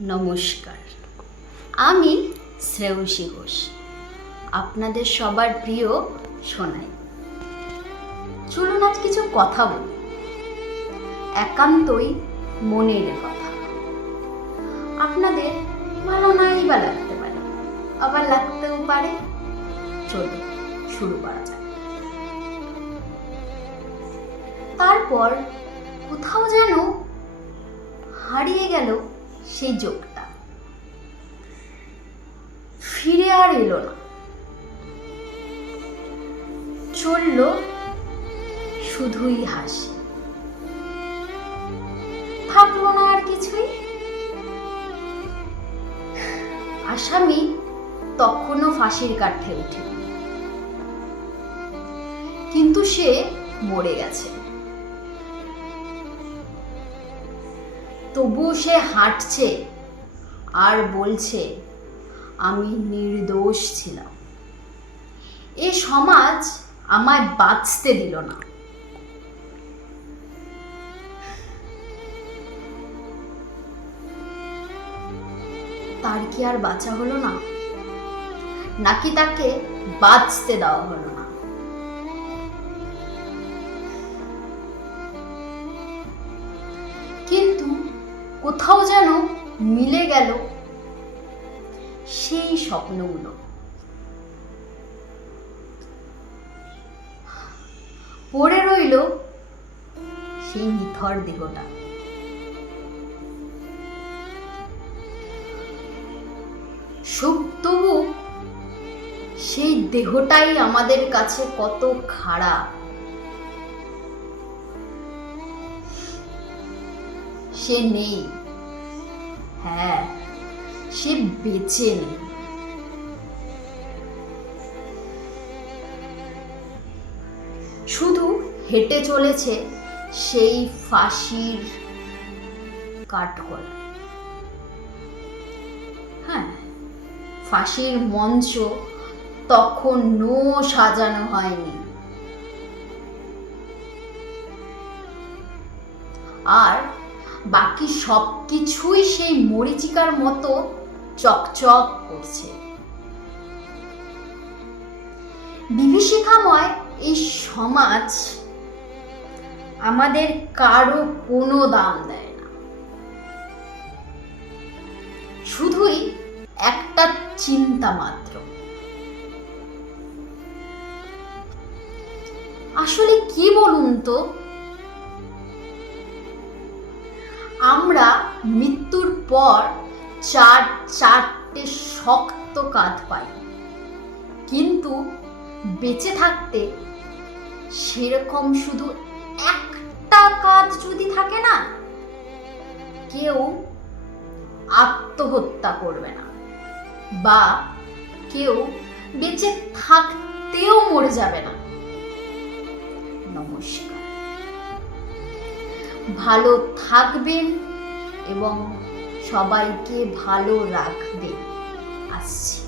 নমস্কার, আমি শ্রেয়সী ঘোষ, আপনাদের সবার প্রিয় সোনাই। চলুন আজ কিছু কথা বলি, একান্তই মনের কথা। আপনাদের ভালো নাই বা লাগতে পারে, আবার লাগতেও পারে। চলুন শুরু করা যাক। তারপর কোথাও যেন হারিয়ে গেল সেই যোগটা, ফিরে আর এলো না। চলল শুধুই হাসি, থাকলো না আর কিছুই। আসামি তখনও ফাঁসির কাঠে উঠে, কিন্তু সে মরে গেছে। তবুও সে হাঁটছে আর বলছে, আমি নির্দোষ ছিলাম। এ সমাজ আমায় বাঁচতে দিল না। তার কি আর বাঁচা হলো না, নাকি তাকে বাঁচতে দেওয়া হলো না? কিন্তু কোথাও যেন মিলে গেল সেই স্বপ্নগুলো। পড়ে রইল সেই নিথর দেহটা। তবু সেই দেহটাই আমাদের কাছে কত খারাপ। সে নেই, হ্যাঁ, সে বেঁচে নেই। শুধু হেঁটে চলেছে সেই ফাঁসির কাঠগড়ায়। হ্যাঁ, ফাঁসির মঞ্চ তখনও সাজানো হয়নি, আর বাকি সবকিছুই সেই মরীচিকার মতো চকচক করছে। বিভীষিকাময় এই সমাজ আমাদের কারো কোনো দাম দেয় না, শুধুই একটা চিন্তা মাত্র। আসলে কি বলুন তো, আমরা মৃত্যুর পর চারটে শক্ত কাঁধ পাই, কিন্তু বেঁচে থাকতে সেরকম শুধু একটা কাঁধ যদি থাকে না, কেউ আত্মহত্যা করবে না, বা কেউ বেঁচে থাকতেও মরে যাবে না। নমস্কার, ভালো থাকবেন এবং সবাইকে ভালো রাখবেন। আসছি।